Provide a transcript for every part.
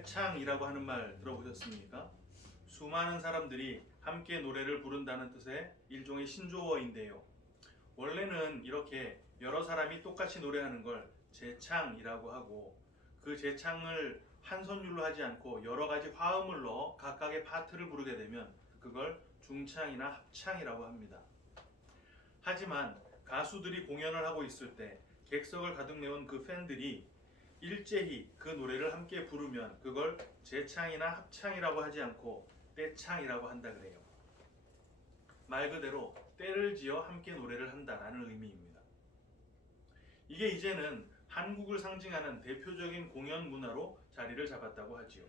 떼창이라고 하는 말 들어보셨습니까? 수많은 사람들이 함께 노래를 부른다는 뜻의 일종의 신조어인데요. 원래는 이렇게 여러 사람이 똑같이 노래하는 걸 재창이라고 하고, 그 재창을 한 선율로 하지 않고 여러 가지 화음을 넣어 각각의 파트를 부르게 되면 그걸 중창이나 합창이라고 합니다. 하지만 가수들이 공연을 하고 있을 때 객석을 가득 메운 그 팬들이 일제히 그 노래를 함께 부르면 그걸 재창이나 합창이라고 하지 않고 떼창이라고 한다 그래요. 말 그대로 때를 지어 함께 노래를 한다라는 의미입니다. 이게 이제는 한국을 상징하는 대표적인 공연 문화로 자리를 잡았다고 하지요.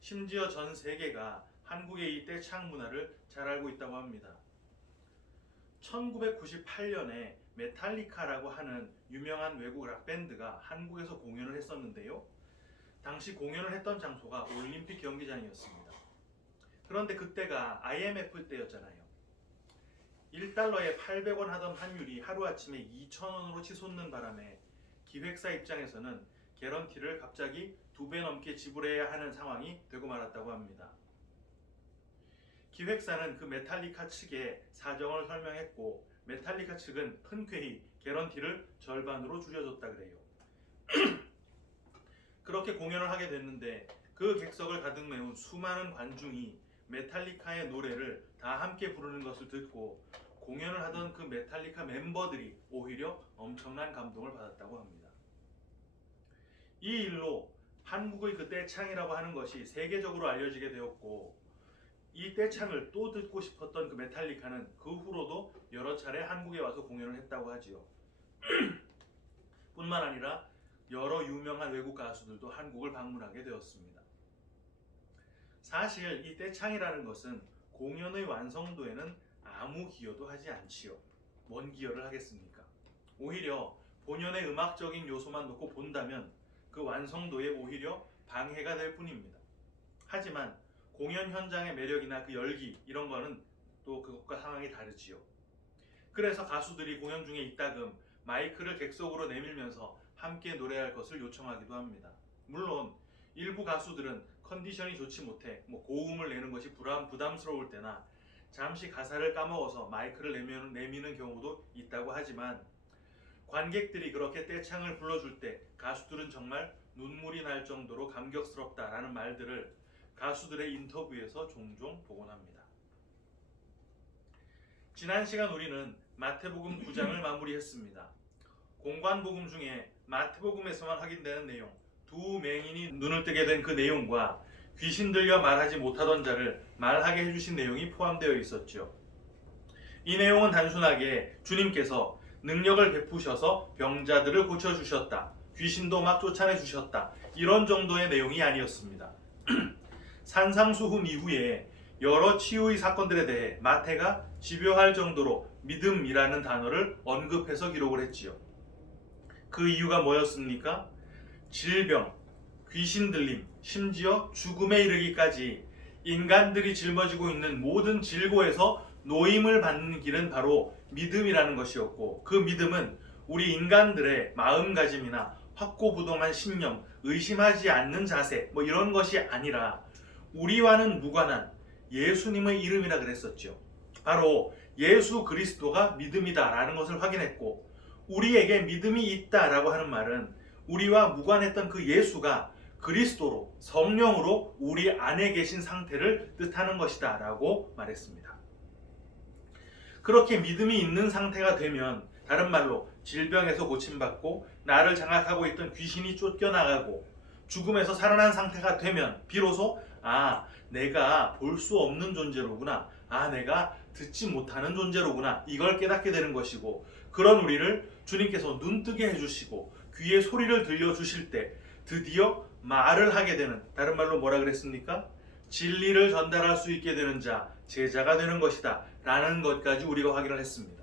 심지어 전 세계가 한국의 이 떼창 문화를 잘 알고 있다고 합니다. 1998년에 메탈리카라고 하는 유명한 외국 락밴드가 한국에서 공연을 했었는데요. 당시 공연을 했던 장소가 올림픽 경기장이었습니다. 그런데 그때가 IMF 때였잖아요. 1달러에 800원 하던 환율이 하루아침에 2,000원으로 치솟는 바람에 기획사 입장에서는 개런티를 갑자기 2배 넘게 지불해야 하는 상황이 되고 말았다고 합니다. 기획사는 그 메탈리카 측에 사정을 설명했고, 메탈리카 측은 흔쾌히 개런티를 절반으로 줄여줬다 그래요. 그렇게 공연을 하게 됐는데 그 객석을 가득 메운 수많은 관중이 메탈리카의 노래를 다 함께 부르는 것을 듣고 공연을 하던 그 메탈리카 멤버들이 오히려 엄청난 감동을 받았다고 합니다. 이 일로 한국의 그 떼창이라고 하는 것이 세계적으로 알려지게 되었고, 이 떼창을 또 듣고 싶었던 그 메탈리카는 그 후로도 여러 차례 한국에 와서 공연을 했다고 하지요. 뿐만 아니라 여러 유명한 외국 가수들도 한국을 방문하게 되었습니다. 사실 이 떼창이라는 것은 공연의 완성도에는 아무 기여도 하지 않지요. 뭔 기여를 하겠습니까? 오히려 본연의 음악적인 요소만 놓고 본다면 그 완성도에 오히려 방해가 될 뿐입니다. 하지만 공연 현장의 매력이나 그 열기 이런 거는 또 그것과 상황이 다르지요. 그래서 가수들이 공연 중에 이따금 마이크를 객석으로 내밀면서 함께 노래할 것을 요청하기도 합니다. 물론 일부 가수들은 컨디션이 좋지 못해 고음을 내는 것이 부담스러울 때나 잠시 가사를 까먹어서 마이크를 내미는 경우도 있다고 하지만, 관객들이 그렇게 떼창을 불러줄 때 가수들은 정말 눈물이 날 정도로 감격스럽다라는 말들을 가수들의 인터뷰에서 종종 보곤 합니다. 지난 시간 우리는 마태복음 9장을 마무리했습니다. 공관복음 중에 마태복음에서만 확인되는 내용, 두 맹인이 눈을 뜨게 된 그 내용과 귀신 들려 말하지 못하던 자를 말하게 해주신 내용이 포함되어 있었죠. 이 내용은 단순하게 주님께서 능력을 베푸셔서 병자들을 고쳐주셨다, 귀신도 막 쫓아내주셨다, 이런 정도의 내용이 아니었습니다. 산상수훈 이후에 여러 치유의 사건들에 대해 마태가 집요할 정도로 믿음이라는 단어를 언급해서 기록을 했지요. 그 이유가 뭐였습니까? 질병, 귀신 들림, 심지어 죽음에 이르기까지 인간들이 짊어지고 있는 모든 질고에서 노임을 받는 길은 바로 믿음이라는 것이었고, 그 믿음은 우리 인간들의 마음가짐이나 확고부동한 신념, 의심하지 않는 자세 이런 것이 아니라 우리와는 무관한 예수님의 이름이라 그랬었죠. 바로 예수 그리스도가 믿음이다라는 것을 확인했고, 우리에게 믿음이 있다라고 하는 말은 우리와 무관했던 그 예수가 그리스도로, 성령으로 우리 안에 계신 상태를 뜻하는 것이다 라고 말했습니다. 그렇게 믿음이 있는 상태가 되면, 다른 말로 질병에서 고침받고 나를 장악하고 있던 귀신이 쫓겨나가고 죽음에서 살아난 상태가 되면 비로소 내가 볼 수 없는 존재로구나, 내가 듣지 못하는 존재로구나, 이걸 깨닫게 되는 것이고, 그런 우리를 주님께서 눈뜨게 해주시고 귀에 소리를 들려주실 때 드디어 말을 하게 되는, 다른 말로 뭐라 그랬습니까? 진리를 전달할 수 있게 되는 자, 제자가 되는 것이다 라는 것까지 우리가 확인을 했습니다.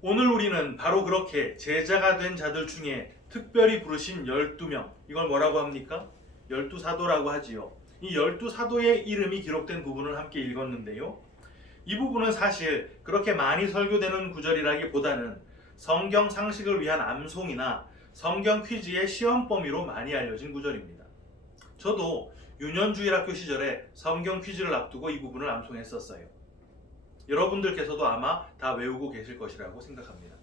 오늘 우리는 바로 그렇게 제자가 된 자들 중에 특별히 부르신 12명, 이걸 뭐라고 합니까? 12사도라고 하지요. 이 12사도의 이름이 기록된 부분을 함께 읽었는데요. 이 부분은 사실 그렇게 많이 설교되는 구절이라기보다는 성경 상식을 위한 암송이나 성경 퀴즈의 시험 범위로 많이 알려진 구절입니다. 저도 유년주일학교 시절에 성경 퀴즈를 앞두고 이 부분을 암송했었어요. 여러분들께서도 아마 다 외우고 계실 것이라고 생각합니다.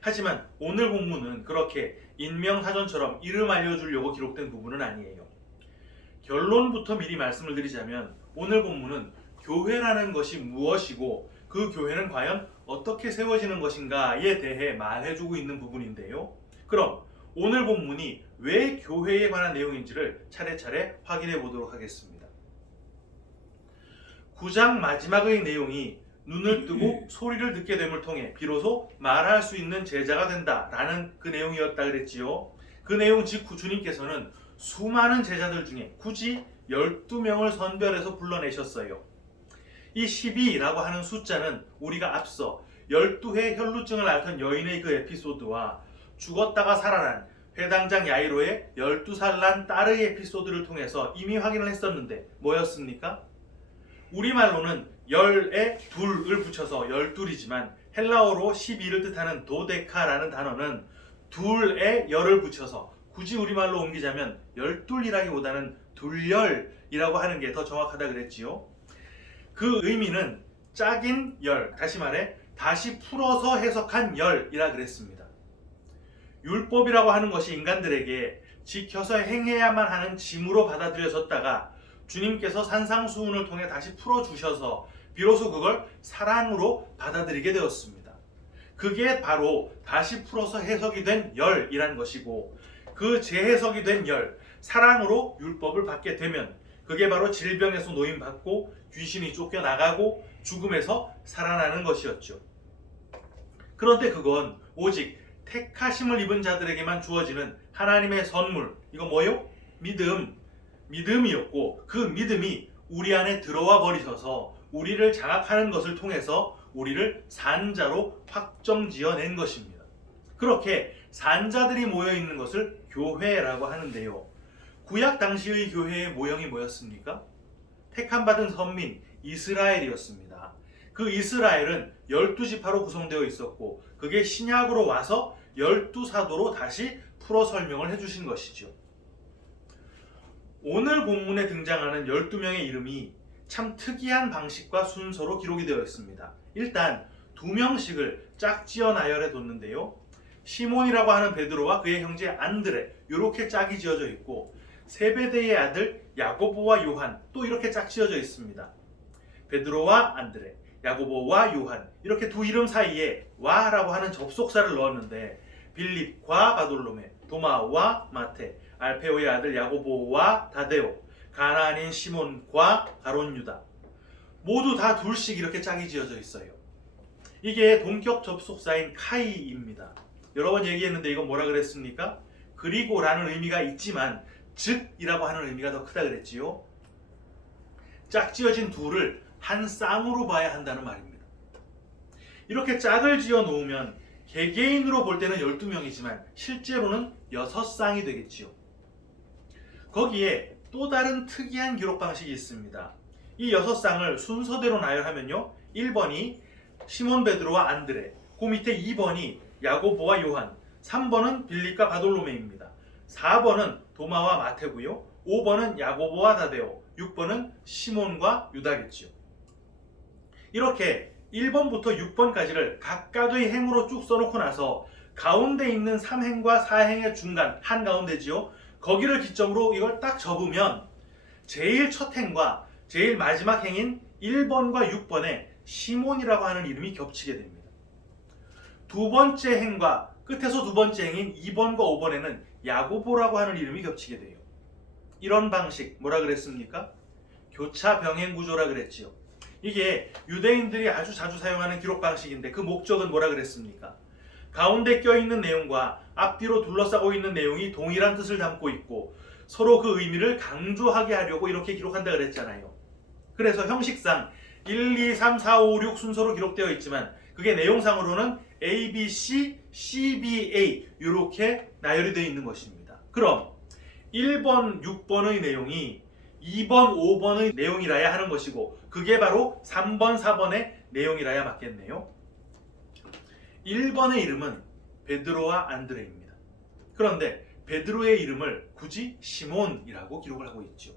하지만 오늘 본문은 그렇게 인명사전처럼 이름 알려주려고 기록된 부분은 아니에요. 결론부터 미리 말씀을 드리자면 오늘 본문은 교회라는 것이 무엇이고 그 교회는 과연 어떻게 세워지는 것인가에 대해 말해주고 있는 부분인데요. 그럼 오늘 본문이 왜 교회에 관한 내용인지를 차례차례 확인해 보도록 하겠습니다. 9장 마지막의 내용이 눈을 뜨고 소리를 듣게 됨을 통해 비로소 말할 수 있는 제자가 된다라는 그 내용이었다 그랬지요. 그 내용 직후 주님께서는 수많은 제자들 중에 굳이 12명을 선별해서 불러내셨어요. 이 12라고 하는 숫자는 우리가 앞서 12회 혈루증을 앓던 여인의 그 에피소드와 죽었다가 살아난 회당장 야이로의 12살 난 딸의 에피소드를 통해서 이미 확인을 했었는데 뭐였습니까? 우리말로는 열에 둘을 붙여서 12이지만 헬라어로 12를 뜻하는 도데카라는 단어는 둘에 열을 붙여서 굳이 우리말로 옮기자면 열둘이라기보다는 둘열이라고 하는 게 더 정확하다 그랬지요. 그 의미는 짝인 열, 다시 말해 다시 풀어서 해석한 열이라 그랬습니다. 율법이라고 하는 것이 인간들에게 지켜서 행해야만 하는 짐으로 받아들여졌다가 주님께서 산상수훈을 통해 다시 풀어주셔서 비로소 그걸 사랑으로 받아들이게 되었습니다. 그게 바로 다시 풀어서 해석이 된 열이란 것이고 그 재해석이 된 열, 사랑으로 율법을 받게 되면 그게 바로 질병에서 노임받고 귀신이 쫓겨나가고 죽음에서 살아나는 것이었죠. 그런데 그건 오직 택하심을 입은 자들에게만 주어지는 하나님의 선물, 이거 뭐요? 믿음이었고 그 믿음이 우리 안에 들어와 버리셔서 우리를 장악하는 것을 통해서 우리를 산자로 확정지어낸 것입니다. 그렇게 산자들이 모여있는 것을 교회라고 하는데요. 구약 당시의 교회의 모형이 뭐였습니까? 택함받은 선민 이스라엘이었습니다. 그 이스라엘은 12지파로 구성되어 있었고 그게 신약으로 와서 12사도로 다시 풀어 설명을 해주신 것이죠. 오늘 본문에 등장하는 12명의 이름이 참 특이한 방식과 순서로 기록이 되어 있습니다. 일단 2명씩을 짝지어 나열해 뒀는데요. 시몬이라고 하는 베드로와 그의 형제 안드레 이렇게 짝이 지어져 있고 세베대의 아들 야고보와 요한 또 이렇게 짝 지어져 있습니다. 베드로와 안드레, 야고보와 요한 이렇게 두 이름 사이에 와라고 하는 접속사를 넣었는데 빌립과 바돌로메, 도마와 마테, 알페오의 아들 야고보와 다데오, 가나안인 시몬과 가롯 유다 모두 다 둘씩 이렇게 짝이 지어져 있어요. 이게 동격 접속사인 카이입니다. 여러 번 얘기했는데 이건 뭐라 그랬습니까? 그리고라는 의미가 있지만 즉이라고 하는 의미가 더 크다 그랬지요. 짝지어진 둘을 한 쌍으로 봐야 한다는 말입니다. 이렇게 짝을 지어 놓으면 개개인으로 볼 때는 12명이지만 실제로는 6쌍이 되겠지요. 거기에 또 다른 특이한 기록 방식이 있습니다. 이 6쌍을 순서대로 나열하면요. 1번이 시몬 베드로와 안드레, 그 밑에 2번이 야고보와 요한, 3번은 빌립과 바돌로메입니다. 4번은 도마와 마테고요. 5번은 야고보와 다데오, 6번은 시몬과 유다겠지요. 이렇게 1번부터 6번까지를 각각의 행으로 쭉 써놓고 나서 가운데 있는 3행과 4행의 중간 한가운데지요. 거기를 기점으로 이걸 딱 접으면 제일 첫 행과 제일 마지막 행인 1번과 6번에 시몬이라고 하는 이름이 겹치게 됩니다. 두 번째 행과 끝에서 두 번째 행인 2번과 5번에는 야고보라고 하는 이름이 겹치게 돼요. 이런 방식 뭐라 그랬습니까? 교차 병행 구조라 그랬지요. 이게 유대인들이 아주 자주 사용하는 기록 방식인데 그 목적은 뭐라 그랬습니까? 가운데 껴있는 내용과 앞뒤로 둘러싸고 있는 내용이 동일한 뜻을 담고 있고 서로 그 의미를 강조하게 하려고 이렇게 기록한다 그랬잖아요. 그래서 형식상 1, 2, 3, 4, 5, 6 순서로 기록되어 있지만 그게 내용상으로는 A, B, C, C, B, A 이렇게 나열이 되어 있는 것입니다. 그럼 1번, 6번의 내용이 2번, 5번의 내용이라야 하는 것이고 그게 바로 3번, 4번의 내용이라야 맞겠네요. 1번의 이름은 베드로와 안드레입니다. 그런데 베드로의 이름을 굳이 시몬이라고 기록을 하고 있죠.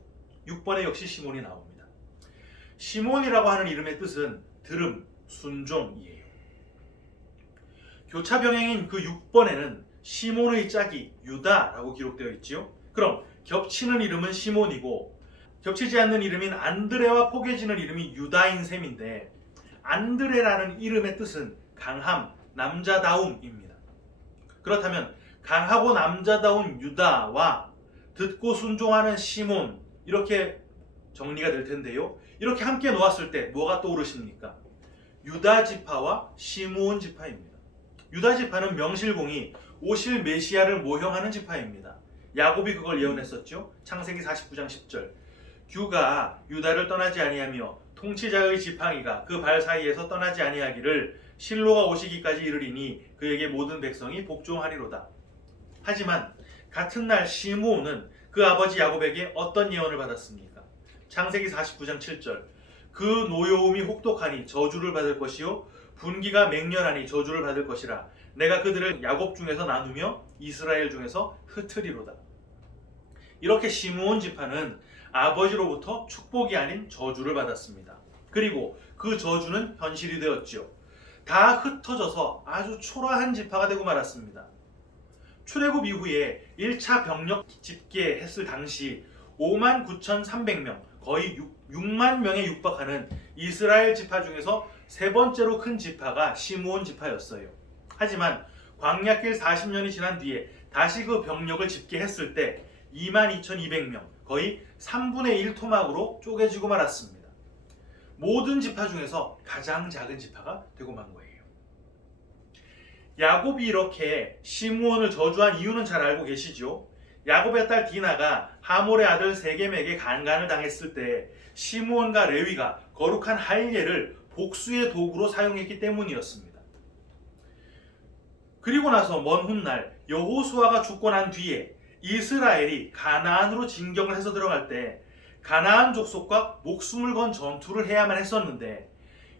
6번에 역시 시몬이 나옵니다. 시몬이라고 하는 이름의 뜻은 들음, 순종이에요. 교차 병행인 그 6번에는 시몬의 짝이 유다라고 기록되어 있지요. 그럼 겹치는 이름은 시몬이고 겹치지 않는 이름인 안드레와 포개지는 이름이 유다인 셈인데, 안드레라는 이름의 뜻은 강함, 남자다움입니다. 그렇다면 강하고 남자다운 유다와 듣고 순종하는 시몬, 이렇게 정리가 될 텐데요. 이렇게 함께 놓았을 때 뭐가 떠오르십니까? 유다 지파와 시므온 지파입니다. 유다 지파는 명실공히 오실 메시아를 모형하는 지파입니다. 야곱이 그걸 예언했었죠. 창세기 49장 10절. 규가 유다를 떠나지 아니하며 통치자의 지팡이가 그 발 사이에서 떠나지 아니하기를 실로가 오시기까지 이르리니 그에게 모든 백성이 복종하리로다. 하지만 같은 날 시므온은 그 아버지 야곱에게 어떤 예언을 받았습니까? 창세기 49장 7절. 그 노여움이 혹독하니 저주를 받을 것이요 분기가 맹렬하니 저주를 받을 것이라. 내가 그들을 야곱 중에서 나누며 이스라엘 중에서 흩으리로다. 이렇게 시므온 지파는 아버지로부터 축복이 아닌 저주를 받았습니다. 그리고 그 저주는 현실이 되었죠. 다 흩어져서 아주 초라한 지파가 되고 말았습니다. 출애굽 이후에 1차 병력 집계했을 당시 59,300명, 거의 6만 명에 육박하는 이스라엘 지파 중에서 세 번째로 큰 지파가 시므온 지파였어요. 하지만 광야길 40년이 지난 뒤에 다시 그 병력을 집계했을 때 22,200명, 거의 3분의 1 토막으로 쪼개지고 말았습니다. 모든 지파 중에서 가장 작은 지파가 되고 만 거예요. 야곱이 이렇게 시므온을 저주한 이유는 잘 알고 계시죠? 야곱의 딸 디나가 하몰의 아들 세겜에게 강간을 당했을 때 시므온과 레위가 거룩한 할례를 복수의 도구로 사용했기 때문이었습니다. 그리고 나서 먼 훗날 여호수아가 죽고 난 뒤에 이스라엘이 가나안으로 진격을 해서 들어갈 때 가나안 족속과 목숨을 건 전투를 해야만 했었는데,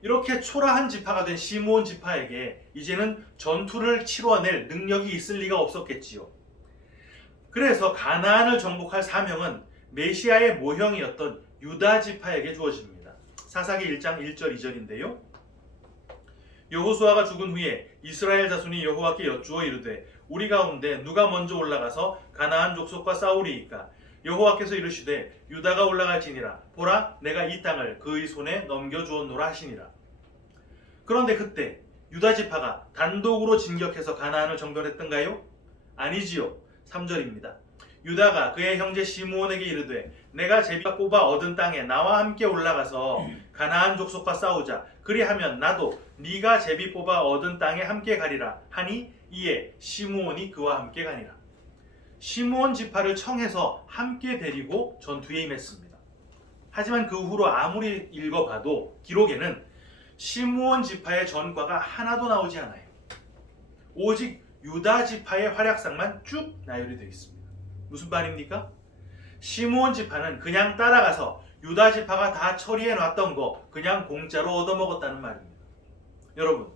이렇게 초라한 지파가 된 시므온 지파에게 이제는 전투를 치러낼 능력이 있을 리가 없었겠지요. 그래서 가나안을 정복할 사명은 메시아의 모형이었던 유다 지파에게 주어집니다. 사사기 1장 1절 2절인데요. 여호수아가 죽은 후에 이스라엘 자손이 여호와께 여쭈어 이르되 우리 가운데 누가 먼저 올라가서 가나안 족속과 싸우리이까? 여호와께서 이르시되 유다가 올라갈지니라. 보라, 내가 이 땅을 그의 손에 넘겨주었노라 하시니라. 그런데 그때 유다 지파가 단독으로 진격해서 가나안을 정벌했던가요? 아니지요. 3절입니다. 유다가 그의 형제 시므온에게 이르되 내가 제비가 뽑아 얻은 땅에 나와 함께 올라가서 가나안 족속과 싸우자. 그리하면 나도 네가 제비 뽑아 얻은 땅에 함께 가리라 하니 이에 시므온이 그와 함께 가니라. 시므온 지파를 청해서 함께 데리고 전투에 임했습니다. 하지만 그 후로 아무리 읽어봐도 기록에는 시므온 지파의 전과가 하나도 나오지 않아요. 오직 유다 지파의 활약상만 쭉 나열이 되어 있습니다. 무슨 말입니까? 시므온 지파는 그냥 따라가서 유다 지파가 다 처리해 놨던 거 그냥 공짜로 얻어먹었다는 말입니다. 여러분,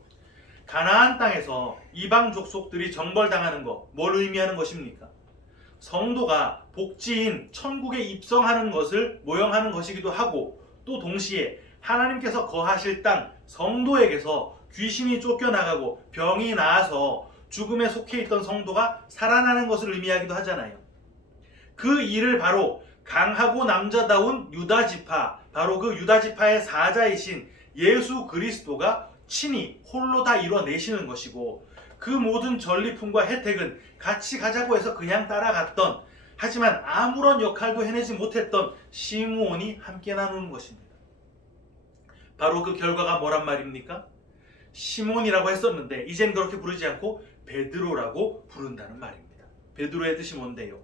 가나안 땅에서 이방 족속들이 정벌당하는 거 뭘 의미하는 것입니까? 성도가 복지인 천국에 입성하는 것을 모형하는 것이기도 하고, 또 동시에 하나님께서 거하실 땅 성도에게서 귀신이 쫓겨나가고 병이 나아서 죽음에 속해 있던 성도가 살아나는 것을 의미하기도 하잖아요. 그 일을 바로 강하고 남자다운 유다 지파, 바로 그 유다 지파의 사자이신 예수 그리스도가 친히 홀로 다 이뤄내시는 것이고, 그 모든 전리품과 혜택은 같이 가자고 해서 그냥 따라갔던, 하지만 아무런 역할도 해내지 못했던 시므온이 함께 나누는 것입니다. 바로 그 결과가 뭐란 말입니까? 시몬이라고 했었는데 이젠 그렇게 부르지 않고 베드로라고 부른다는 말입니다. 베드로의 뜻이 뭔데요?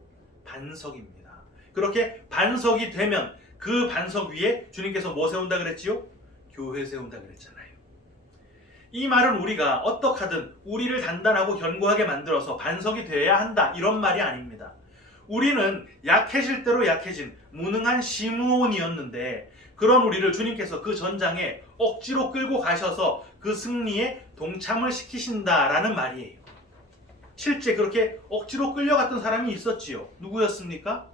반석입니다. 그렇게 반석이 되면 그 반석 위에 주님께서 뭐 세운다 그랬지요? 교회 세운다 그랬잖아요. 이 말은 우리가 어떻게 하든 우리를 단단하고 견고하게 만들어서 반석이 되어야 한다, 이런 말이 아닙니다. 우리는 약해질 대로 약해진 무능한 시므온이었는데, 그런 우리를 주님께서 그 전장에 억지로 끌고 가셔서 그 승리에 동참을 시키신다라는 말이에요. 실제 그렇게 억지로 끌려갔던 사람이 있었지요. 누구였습니까?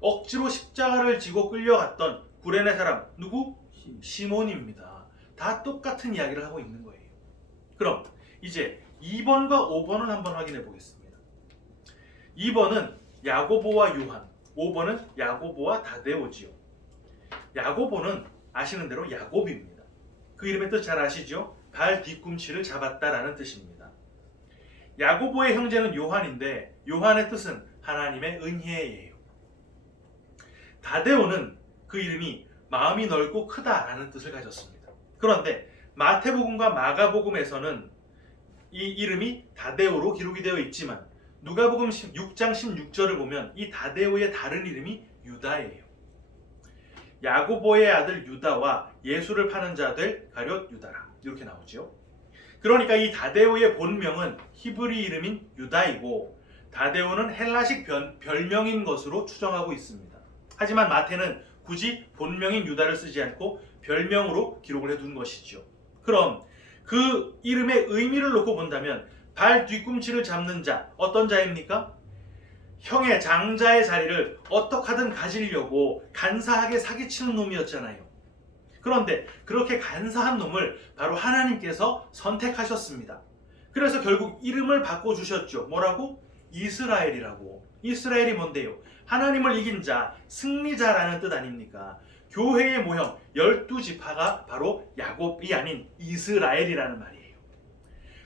억지로 십자가를 지고 끌려갔던 구레네 사람 누구? 시몬입니다. 다 똑같은 이야기를 하고 있는 거예요. 그럼 이제 2번과 5번을 한번 확인해 보겠습니다. 2번은 야고보와 요한, 5번은 야고보와 다데오지요. 야고보는 아시는 대로 야곱입니다. 그 이름의 뜻 잘 아시죠? 발 뒤꿈치를 잡았다라는 뜻입니다. 야고보의 형제는 요한인데 요한의 뜻은 하나님의 은혜예요. 다데오는 그 이름이 마음이 넓고 크다라는 뜻을 가졌습니다. 그런데 마태복음과 마가복음에서는 이 이름이 다데오로 기록이 되어 있지만 누가복음 6장 16절을 보면 이 다데오의 다른 이름이 유다예요. 야고보의 아들 유다와 예수를 파는 자들 가룟 유다라 이렇게 나오죠. 그러니까 이 다데오의 본명은 히브리 이름인 유다이고 다데오는 헬라식 별명인 것으로 추정하고 있습니다. 하지만 마태는 굳이 본명인 유다를 쓰지 않고 별명으로 기록을 해둔 것이죠. 그럼 그 이름의 의미를 놓고 본다면 발 뒤꿈치를 잡는 자, 어떤 자입니까? 형의 장자의 자리를 어떻게든 가지려고 간사하게 사기치는 놈이었잖아요. 그런데 그렇게 간사한 놈을 바로 하나님께서 선택하셨습니다. 그래서 결국 이름을 바꿔주셨죠. 뭐라고? 이스라엘이라고. 이스라엘이 뭔데요? 하나님을 이긴 자, 승리자라는 뜻 아닙니까? 교회의 모형 12지파가 바로 야곱이 아닌 이스라엘이라는 말이에요.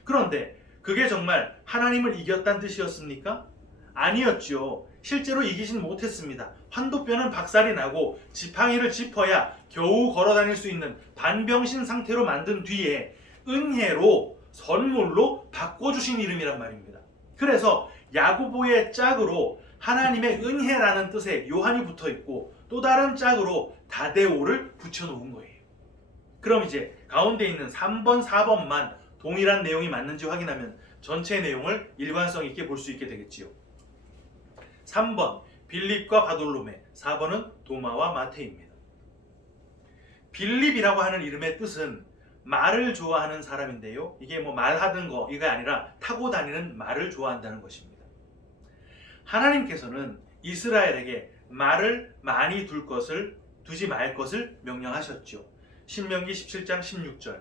그런데 그게 정말 하나님을 이겼다는 뜻이었습니까? 아니었죠. 실제로 이기진 못했습니다. 환도뼈는 박살이 나고 지팡이를 짚어야 겨우 걸어다닐 수 있는 반병신 상태로 만든 뒤에 은혜로 선물로 바꿔주신 이름이란 말입니다. 그래서 야고보의 짝으로 하나님의 은혜라는 뜻의 요한이 붙어있고 또 다른 짝으로 다데오를 붙여놓은 거예요. 그럼 이제 가운데 있는 3번, 4번만 동일한 내용이 맞는지 확인하면 전체 내용을 일관성 있게 볼 수 있게 되겠지요. 3번 빌립과 바돌로메, 4번은 도마와 마테입니다. 빌립이라고 하는 이름의 뜻은 말을 좋아하는 사람인데요. 이게 뭐 말하는 거 이게 아니라 타고 다니는 말을 좋아한다는 것입니다. 하나님께서는 이스라엘에게 말을 많이 두지 말 것을 명령하셨죠. 신명기 17장 16절.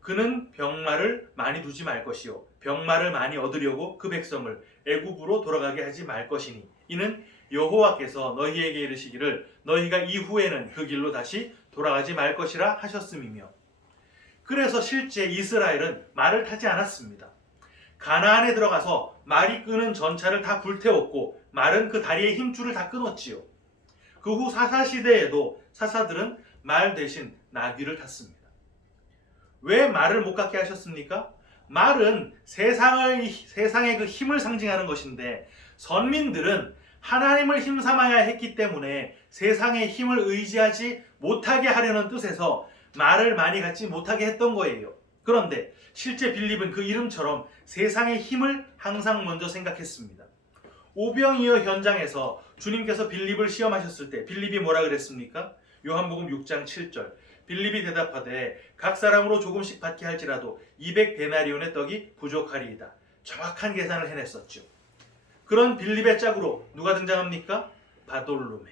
그는 병마를 많이 두지 말 것이요 병마를 많이 얻으려고 그 백성을 애굽으로 돌아가게 하지 말 것이니 이는 여호와께서 너희에게 이르시기를 너희가 이후에는 그 길로 다시 돌아가지 말 것이라 하셨음이며. 그래서 실제 이스라엘은 말을 타지 않았습니다. 가나안에 들어가서 말이 끄는 전차를 다 불태웠고 말은 그 다리의 힘줄을 다 끊었지요. 그 후 사사시대에도 사사들은 말 대신 나귀를 탔습니다. 왜 말을 못 갖게 하셨습니까? 말은 세상의 그 힘을 상징하는 것인데 선민들은 하나님을 힘삼아야 했기 때문에 세상의 힘을 의지하지 못하게 하려는 뜻에서 말을 많이 갖지 못하게 했던 거예요. 그런데 실제 빌립은 그 이름처럼 세상의 힘을 항상 먼저 생각했습니다. 오병이어 현장에서 주님께서 빌립을 시험하셨을 때 빌립이 뭐라 그랬습니까? 요한복음 6장 7절. 빌립이 대답하되 각 사람으로 조금씩 받게 할지라도 200데나리온의 떡이 부족하리이다. 정확한 계산을 해냈었죠. 그런 빌립의 짝으로 누가 등장합니까? 바돌로메.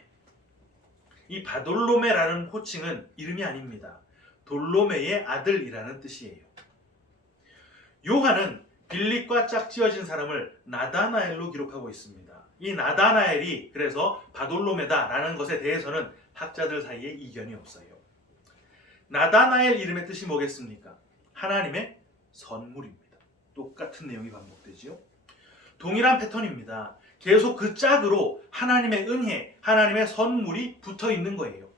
이 바돌로메라는 호칭은 이름이 아닙니다. 돌로메의 아들이라는 뜻이에요. 요한은 빌립과 짝지어진 사람을 나다나엘로 기록하고 있습니다. 이 나다나엘이 그래서 바돌로메다라는 것에 대해서는 학자들 사이에 이견이 없어요. 나다나엘 이름의 뜻이 뭐겠습니까? 하나님의 선물입니다. 똑같은 내용이 반복되지요. 동일한 패턴입니다. 계속 그 짝으로 하나님의 은혜, 하나님의 선물이 붙어 있는 거예요.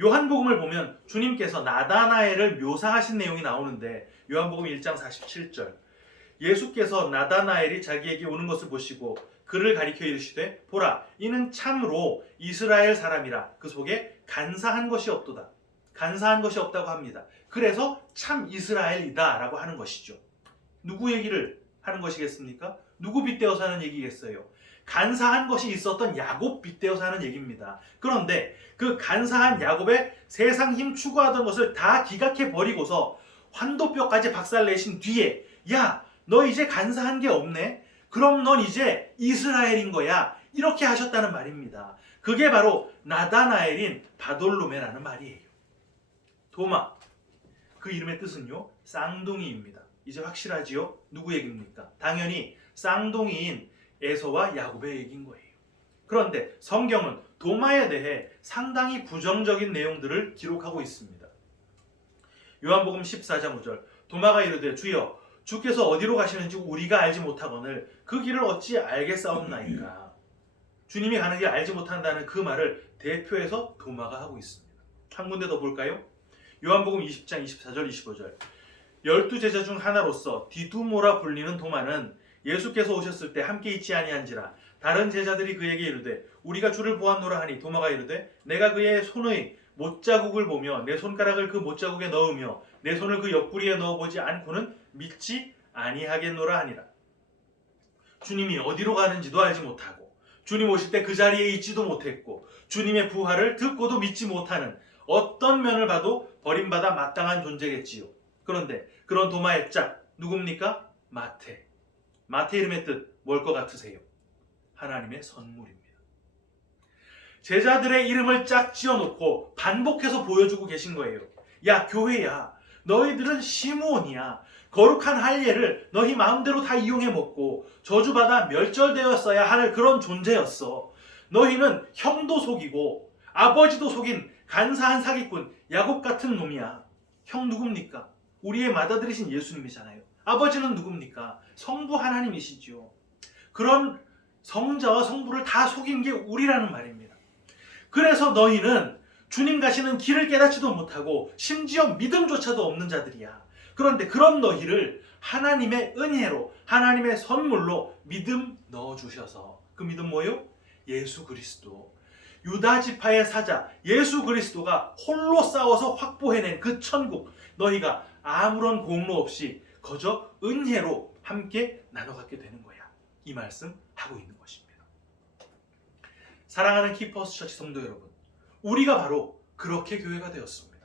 요한복음을 보면 주님께서 나다나엘을 묘사하신 내용이 나오는데 요한복음 1장 47절. 예수께서 나다나엘이 자기에게 오는 것을 보시고 그를 가리켜 이르시되 보라 이는 참으로 이스라엘 사람이라 그 속에 간사한 것이 없도다. 간사한 것이 없다고 합니다. 그래서 참 이스라엘이다 라고 하는 것이죠. 누구 얘기를 하는 것이겠습니까? 누구 빗대어서 하는 얘기겠어요? 간사한 것이 있었던 야곱 빗대어서 하는 얘기입니다. 그런데 그 간사한 야곱의 세상 힘 추구하던 것을 다 기각해 버리고서 환도뼈까지 박살내신 뒤에 야 너 이제 간사한 게 없네? 그럼 넌 이제 이스라엘인 거야. 이렇게 하셨다는 말입니다. 그게 바로 나다나엘인 바돌로메라는 말이에요. 도마, 그 이름의 뜻은요, 쌍둥이입니다. 이제 확실하지요? 누구 얘기입니까? 당연히 쌍둥이인 에서와 야곱의 얘기인 거예요. 그런데 성경은 도마에 대해 상당히 부정적인 내용들을 기록하고 있습니다. 요한복음 14장 5절, 도마가 이르되 주여 주께서 어디로 가시는지 우리가 알지 못하거늘 그 길을 어찌 알겠사옵나이까. 주님이 가는 길 알지 못한다는 그 말을 대표해서 도마가 하고 있습니다. 한 군데 더 볼까요? 요한복음 20장 24절 25절, 12제자 중 하나로서 디두모라 불리는 도마는 예수께서 오셨을 때 함께 있지 아니한지라 다른 제자들이 그에게 이르되 우리가 주를 보았노라 하니 도마가 이르되 내가 그의 손의 못자국을 보며 내 손가락을 그 못자국에 넣으며 내 손을 그 옆구리에 넣어보지 않고는 믿지 아니하겠노라 하니라. 주님이 어디로 가는지도 알지 못하고 주님 오실 때 그 자리에 있지도 못했고 주님의 부활을 듣고도 믿지 못하는 어떤 면을 봐도 버림받아 마땅한 존재겠지요. 그런데 그런 도마의 짝 누굽니까? 마태. 마태 이름의 뜻 뭘 것 같으세요? 하나님의 선물입니다. 제자들의 이름을 짝 지어놓고 반복해서 보여주고 계신 거예요. 야 교회야, 너희들은 시므온이야. 거룩한 할례를 너희 마음대로 다 이용해 먹고 저주받아 멸절되었어야 할 그런 존재였어. 너희는 형도 속이고 아버지도 속인 간사한 사기꾼 야곱 같은 놈이야. 형 누굽니까? 우리의 맏아들이신 예수님이잖아요. 아버지는 누굽니까? 성부 하나님이시죠. 그런 성자와 성부를 다 속인 게 우리라는 말입니다. 그래서 너희는 주님 가시는 길을 깨닫지도 못하고 심지어 믿음조차도 없는 자들이야. 그런데 그런 너희를 하나님의 은혜로, 하나님의 선물로 믿음 넣어주셔서, 그 믿음 뭐요? 예수 그리스도. 유다 지파의 사자 예수 그리스도가 홀로 싸워서 확보해낸 그 천국, 너희가 아무런 공로 없이 거저 은혜로 함께 나눠갖게 되는 거야. 이 말씀 하고 있는 것입니다. 사랑하는 키퍼스 처치 성도 여러분, 우리가 바로 그렇게 교회가 되었습니다.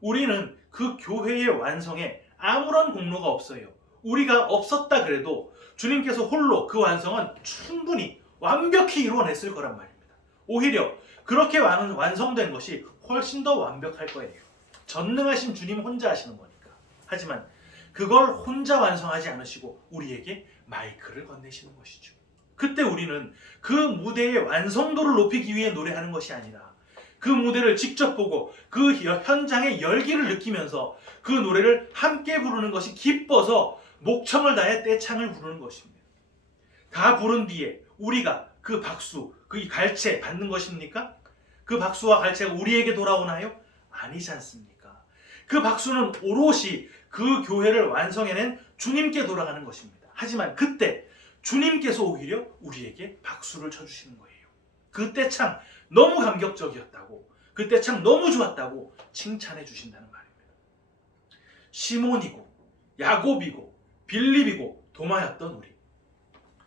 우리는 그 교회의 완성에 아무런 공로가 없어요. 우리가 없었다 그래도 주님께서 홀로 그 완성은 충분히 완벽히 이루어냈을 거란 말입니다. 오히려 그렇게 완성된 것이 훨씬 더 완벽할 거예요. 전능하신 주님 혼자 하시는 거니까. 하지만 그걸 혼자 완성하지 않으시고 우리에게 마이크를 건네시는 것이죠. 그때 우리는 그 무대의 완성도를 높이기 위해 노래하는 것이 아니라 그 무대를 직접 보고 그 현장의 열기를 느끼면서 그 노래를 함께 부르는 것이 기뻐서 목청을 다해 떼창을 부르는 것입니다. 다 부른 뒤에 우리가 그 박수, 그 갈채 받는 것입니까? 그 박수와 갈채가 우리에게 돌아오나요? 아니지 않습니까? 그 박수는 오롯이 그 교회를 완성해낸 주님께 돌아가는 것입니다. 하지만 그때 주님께서 오히려 우리에게 박수를 쳐주시는 거예요. 그때 참 너무 감격적이었다고, 그때 참 너무 좋았다고 칭찬해 주신다는 말입니다. 시몬이고 야곱이고 빌립이고 도마였던 우리,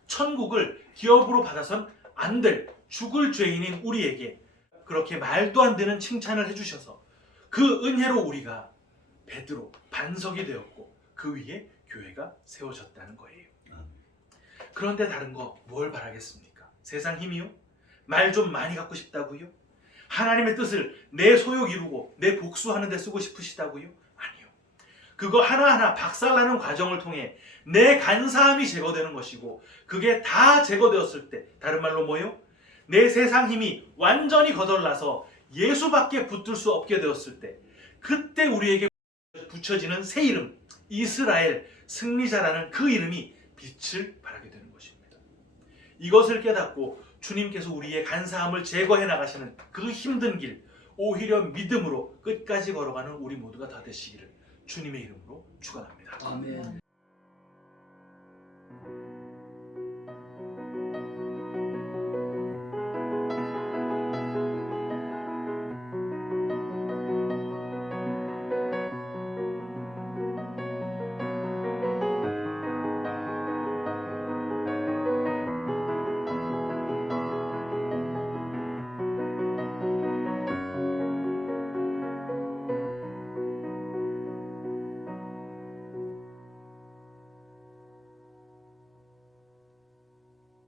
천국을 기업으로 받아선 안 될 죽을 죄인인 우리에게 그렇게 말도 안 되는 칭찬을 해주셔서 그 은혜로 우리가 베드로, 반석이 되었고 그 위에 교회가 세워졌다는 거예요. 그런데 다른 거 뭘 바라겠습니까? 세상 힘이요? 말 좀 많이 갖고 싶다고요? 하나님의 뜻을 내 소욕 이루고 내 복수하는 데 쓰고 싶으시다고요? 아니요. 그거 하나하나 박살나는 과정을 통해 내 간사함이 제거되는 것이고, 그게 다 제거되었을 때, 다른 말로 뭐요? 내 세상 힘이 완전히 거덜나서 예수밖에 붙들 수 없게 되었을 때, 그때 우리에게 붙여지는 새 이름, 이스라엘 승리자라는 그 이름이 빛을 발하게 되는 것입니다. 이것을 깨닫고 주님께서 우리의 간사함을 제거해 나가시는 그 힘든 길, 오히려 믿음으로 끝까지 걸어가는 우리 모두가 다 되시기를 주님의 이름으로 축원합니다. 아멘.